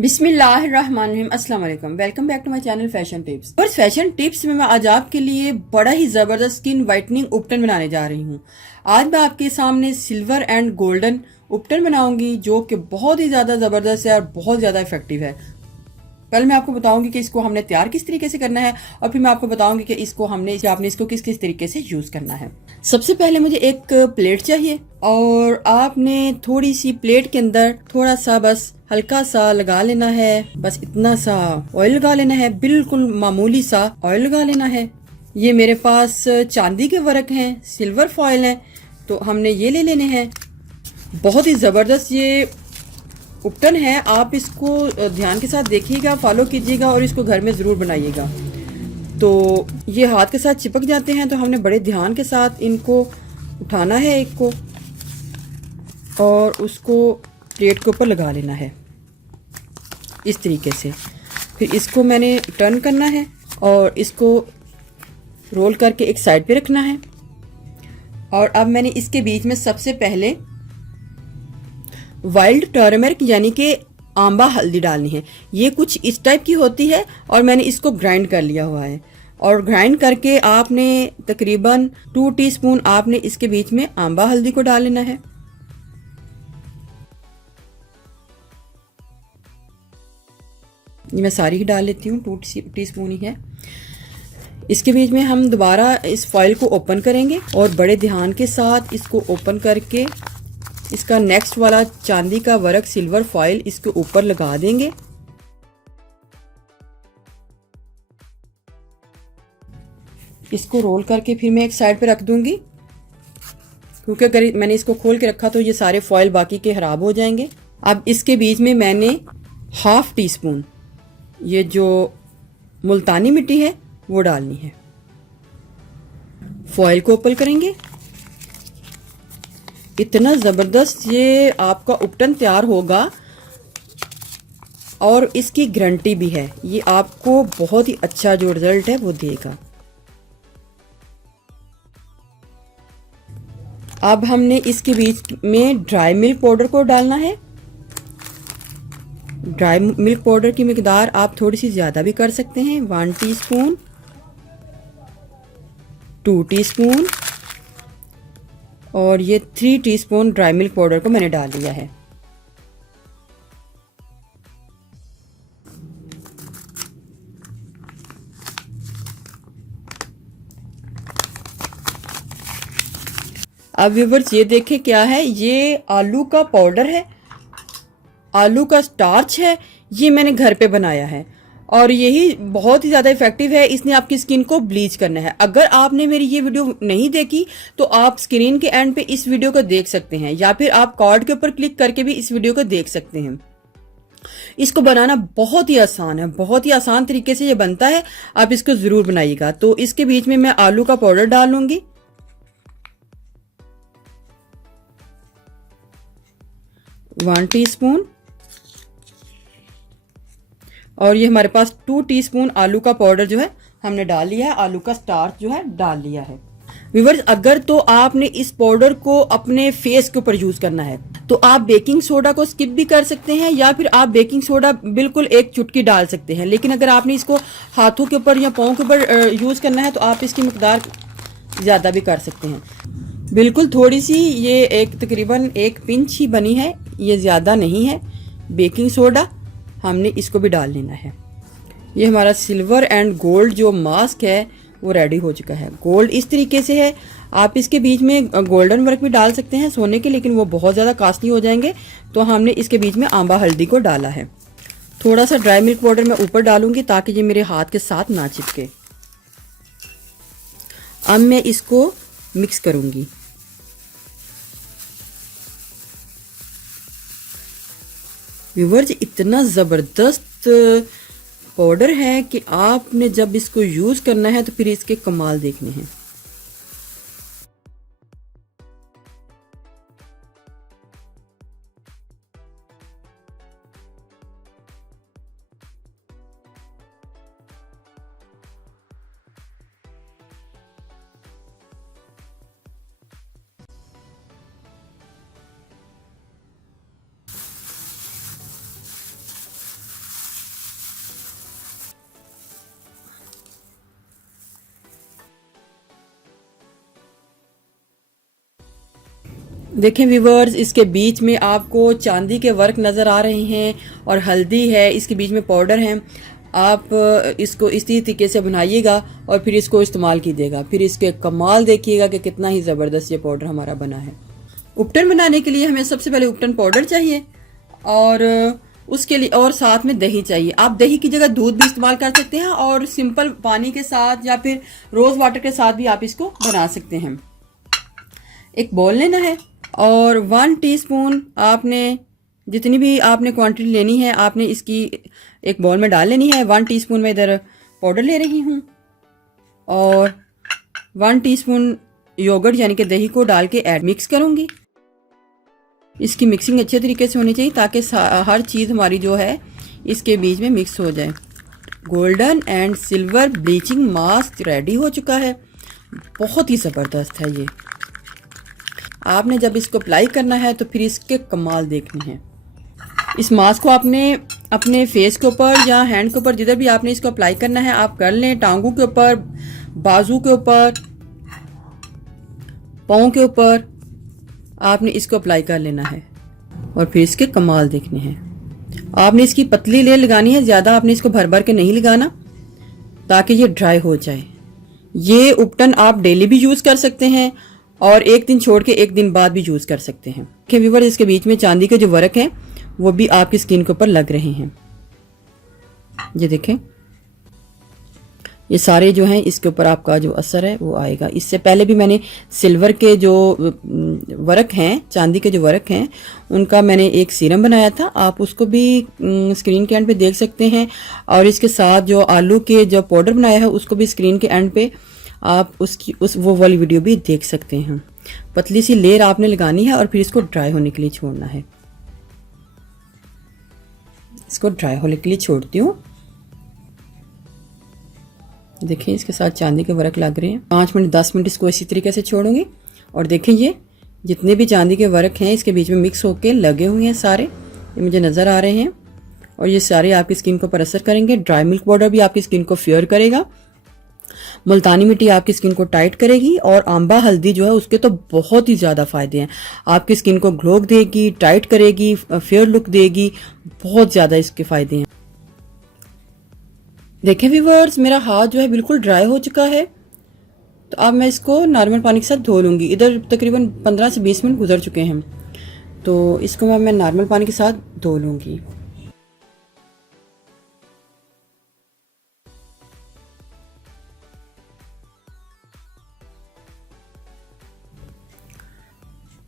बिस्मिल्लाहिर्रहमानिर्रहीम। अस्सलाम वालेकुम। Welcome back to my channel fashion tips. और फैशन टिप्स में मैं आज आपके लिए बड़ा ही ज़बरदस्त स्किन वाइटनिंग उपटन बनाने जा रही हूँ। आज मैं आपके सामने सिल्वर एंड गोल्डन उपटन बनाऊंगी जो कि बहुत ही ज़्यादा ज़बरदस्त है और बहुत ज़्यादा इफेक्टिव है। पहले मैं आपको बताऊंगी कि इसको हमने तैयार किस तरीके से करना है और फिर मैं आपको बताऊंगी कि आपने इसको किस किस तरीके से यूज करना है। सबसे पहले मुझे एक प्लेट चाहिए और आपने थोड़ी सी प्लेट के अंदर थोड़ा सा बस हल्का सा लगा लेना है। बस इतना सा ऑयल लगा लेना है, बिल्कुल मामूली सा ऑयल लगा लेना है। ये मेरे पास चांदी के वर्क हैं, सिल्वर फॉयल है, तो हमने ये ले लेने हैं। बहुत ही ज़बरदस्त ये उपटन है, आप इसको ध्यान के साथ देखिएगा, फॉलो कीजिएगा और इसको घर में ज़रूर बनाइएगा। तो ये हाथ के साथ चिपक जाते हैं, तो हमने बड़े ध्यान के साथ इनको उठाना है एक को और उसको प्लेट के ऊपर लगा लेना है इस तरीके से। फिर इसको मैंने टर्न करना है और इसको रोल करके एक साइड पे रखना है। और अब मैंने इसके बीच में सबसे पहले वाइल्ड टर्मरिक यानी कि आंबा हल्दी डालनी है। ये कुछ इस टाइप की होती है और मैंने इसको ग्राइंड कर लिया हुआ है। और ग्राइंड करके आपने तकरीबन 2 टीस्पून आपने इसके बीच में आंबा हल्दी को डाल लेना है। ये मैं सारी ही डाल लेती हूँ, 2 टीस्पून ही है। इसके बीच में हम दोबारा इस फॉइल को ओपन करेंगे और बड़े ध्यान के साथ इसको ओपन करके इसका नेक्स्ट वाला चांदी का वर्क सिल्वर फॉइल इसके ऊपर लगा देंगे। इसको रोल करके फिर मैं एक साइड पे रख दूंगी, क्योंकि अगर मैंने इसको खोल के रखा तो ये सारे फॉइल बाकी के खराब हो जाएंगे। अब इसके बीच में मैंने 1/2 टीस्पून ये जो मुल्तानी मिट्टी है वो डालनी है। फॉइल को ओपन करेंगे। इतना ज़बरदस्त ये आपका उपटन तैयार होगा और इसकी गारंटी भी है, ये आपको बहुत ही अच्छा जो रिजल्ट है वो देगा। अब हमने इसके बीच में ड्राई मिल्क पाउडर को डालना है। ड्राई मिल्क पाउडर की मिकदार आप थोड़ी सी ज़्यादा भी कर सकते हैं, 1 टीस्पून, 2 टीस्पून और ये 3 टीस्पून ड्राई मिल्क पाउडर को मैंने डाल दिया है। अब व्यूअर्स ये देखें क्या है, ये आलू का पाउडर है, आलू का स्टार्च है। ये मैंने घर पे बनाया है और यही बहुत ही ज़्यादा इफेक्टिव है। इसने आपकी स्किन को ब्लीच करना है। अगर आपने मेरी ये वीडियो नहीं देखी तो आप स्क्रीन के एंड पे इस वीडियो को देख सकते हैं या फिर आप कार्ड के ऊपर क्लिक करके भी इस वीडियो को देख सकते हैं। इसको बनाना बहुत ही आसान है, बहुत ही आसान तरीके से ये बनता है। आप इसको ज़रूर बनाइएगा। तो इसके बीच में मैं आलू का पाउडर डालूंगी, 1 टीस्पून, और ये हमारे पास 2 टीस्पून आलू का पाउडर जो है हमने डाल लिया है। आलू का स्टार्च जो है डाल लिया है। व्यूअर्स अगर तो आपने इस पाउडर को अपने फेस के ऊपर यूज करना है तो आप बेकिंग सोडा को स्किप भी कर सकते हैं या फिर आप बेकिंग सोडा बिल्कुल एक चुटकी डाल सकते हैं। लेकिन अगर आपने इसको हाथों के ऊपर या पाँव के ऊपर यूज करना है तो आप इसकी मिकदार ज्यादा भी कर सकते हैं। बिल्कुल थोड़ी सी, ये एक तकरीबन 1 पिंच ही बनी है, ये ज्यादा नहीं है। बेकिंग सोडा हमने इसको भी डाल लेना है। ये हमारा सिल्वर एंड गोल्ड जो मास्क है वो रेडी हो चुका है। गोल्ड इस तरीके से है। आप इसके बीच में गोल्डन वर्क भी डाल सकते हैं सोने के, लेकिन वो बहुत ज़्यादा कॉस्टली हो जाएंगे। तो हमने इसके बीच में आंबा हल्दी को डाला है। थोड़ा सा ड्राई मिल्क पाउडर मैं ऊपर डालूंगी ताकि ये मेरे हाथ के साथ ना चिपके। अब मैं इसको मिक्स करूंगी। व्यूअर्स इतना ज़बरदस्त पाउडर है कि आपने जब इसको यूज़ करना है तो फिर इसके कमाल देखने हैं। देखें व्यूवर्स, इसके बीच में आपको चांदी के वर्क नज़र आ रहे हैं और हल्दी है, इसके बीच में पाउडर है। आप इसको इसी तरीके से बनाइएगा और फिर इसको इस्तेमाल कीजिएगा, फिर इसके कमाल देखिएगा कि कितना ही ज़बरदस्त ये पाउडर हमारा बना है। उपटन बनाने के लिए हमें सबसे पहले उपटन पाउडर चाहिए और उसके लिए और साथ में दही चाहिए। आप दही की जगह दूध भी इस्तेमाल कर सकते हैं और सिंपल पानी के साथ या फिर रोज़ वाटर के साथ भी आप इसको बना सकते हैं। एक बाउल लेना है और 1 टीस्पून आपने जितनी भी आपने क्वांटिटी लेनी है आपने इसकी एक बाउल में डाल लेनी है। 1 टीस्पून मैं इधर पाउडर ले रही हूँ और 1 टीस्पून योगर्ट यानी कि दही को डाल के मिक्स करूँगी। इसकी मिक्सिंग अच्छे तरीके से होनी चाहिए ताकि हर चीज़ हमारी जो है इसके बीच में मिक्स हो जाए। Golden and silver bleaching mask ready हो चुका है, बहुत ही ज़बरदस्त है ये। आपने जब इसको अप्लाई करना है तो फिर इसके कमाल देखने हैं। इस मास्क को आपने अपने फेस के ऊपर या हैंड के ऊपर जिधर भी आपने इसको अप्लाई करना है आप कर लें। टांगों के ऊपर, बाजू के ऊपर, पाँव के ऊपर आपने इसको अप्लाई कर लेना है और फिर इसके कमाल देखने हैं। आपने इसकी पतली लेयर लगानी है, ज़्यादा आपने इसको भर भर के नहीं लगाना ताकि ये ड्राई हो जाए। ये उपटन आप डेली भी यूज़ कर सकते हैं और एक दिन छोड़ के एक दिन बाद भी यूज़ कर सकते हैं। व्यूअर्स, इसके बीच में चांदी के जो वर्क हैं वो भी आपकी स्किन के ऊपर लग रहे हैं। ये देखें, ये सारे जो हैं इसके ऊपर आपका जो असर है वो आएगा। इससे पहले भी मैंने सिल्वर के जो वर्क हैं, चांदी के जो वर्क हैं, उनका मैंने एक सीरम बनाया था, आप उसको भी स्क्रीन के एंड पे देख सकते हैं। और इसके साथ जो आलू के जो पाउडर बनाया है उसको भी स्क्रीन के एंड पे आप वो वाली वीडियो भी देख सकते हैं। पतली सी लेयर आपने लगानी है और फिर इसको ड्राई होने के लिए छोड़ना है। इसको ड्राई होने के लिए छोड़ती हूँ। देखिए, इसके साथ चांदी के वर्क लग रहे हैं। 5 मिनट 10 मिनट इसको इसी तरीके से छोड़ूंगी और देखें ये जितने भी चांदी के वर्क हैं इसके बीच में मिक्स होके लगे हुए हैं सारे, ये मुझे नज़र आ रहे हैं और ये सारे आपकी स्किन को पर असर करेंगे। ड्राई मिल्क पाउडर भी आपकी स्किन को फेयर करेगा, मुल्तानी मिट्टी आपकी स्किन को टाइट करेगी और आंबा हल्दी जो है उसके तो बहुत ही ज़्यादा फ़ायदे हैं। आपकी स्किन को ग्लो देगी, टाइट करेगी, फेयर लुक देगी, बहुत ज़्यादा इसके फ़ायदे हैं। देखें व्यूअर्स, मेरा हाथ जो है बिल्कुल ड्राई हो चुका है, तो अब मैं इसको नॉर्मल पानी के साथ धो लूँगी। इधर तकरीबन 15 से 20 मिनट गुजर चुके हैं, तो इसको मैं नॉर्मल पानी के साथ धो लूँगी।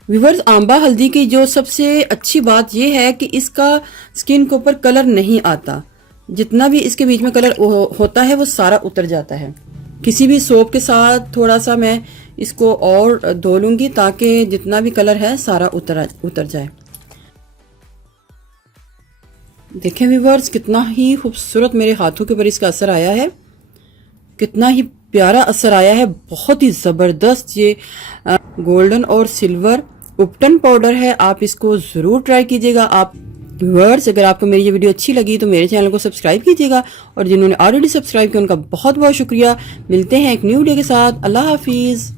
व्यूअर्स, आंबा हल्दी की जो सबसे अच्छी बात यह है कि इसका स्किन के ऊपर कलर नहीं आता। जितना भी इसके बीच में कलर होता है वो सारा उतर जाता है। किसी भी सोप के साथ थोड़ा सा मैं इसको और धो लूँगी ताकि जितना भी कलर है सारा उतर जाए। देखें व्यूअर्स, कितना ही खूबसूरत मेरे हाथों के ऊपर इसका असर आया है, कितना ही प्यारा असर आया है, बहुत ही ज़बरदस्त। ये गोल्डन और सिल्वर उपटन पाउडर है, आप इसको ज़रूर ट्राई कीजिएगा। आप व्यूअर्स, अगर आपको मेरी ये वीडियो अच्छी लगी तो मेरे चैनल को सब्सक्राइब कीजिएगा और जिन्होंने ऑलरेडी सब्सक्राइब किया उनका बहुत बहुत शुक्रिया। मिलते हैं एक न्यू वीडियो के साथ। अल्लाह हाफिज़।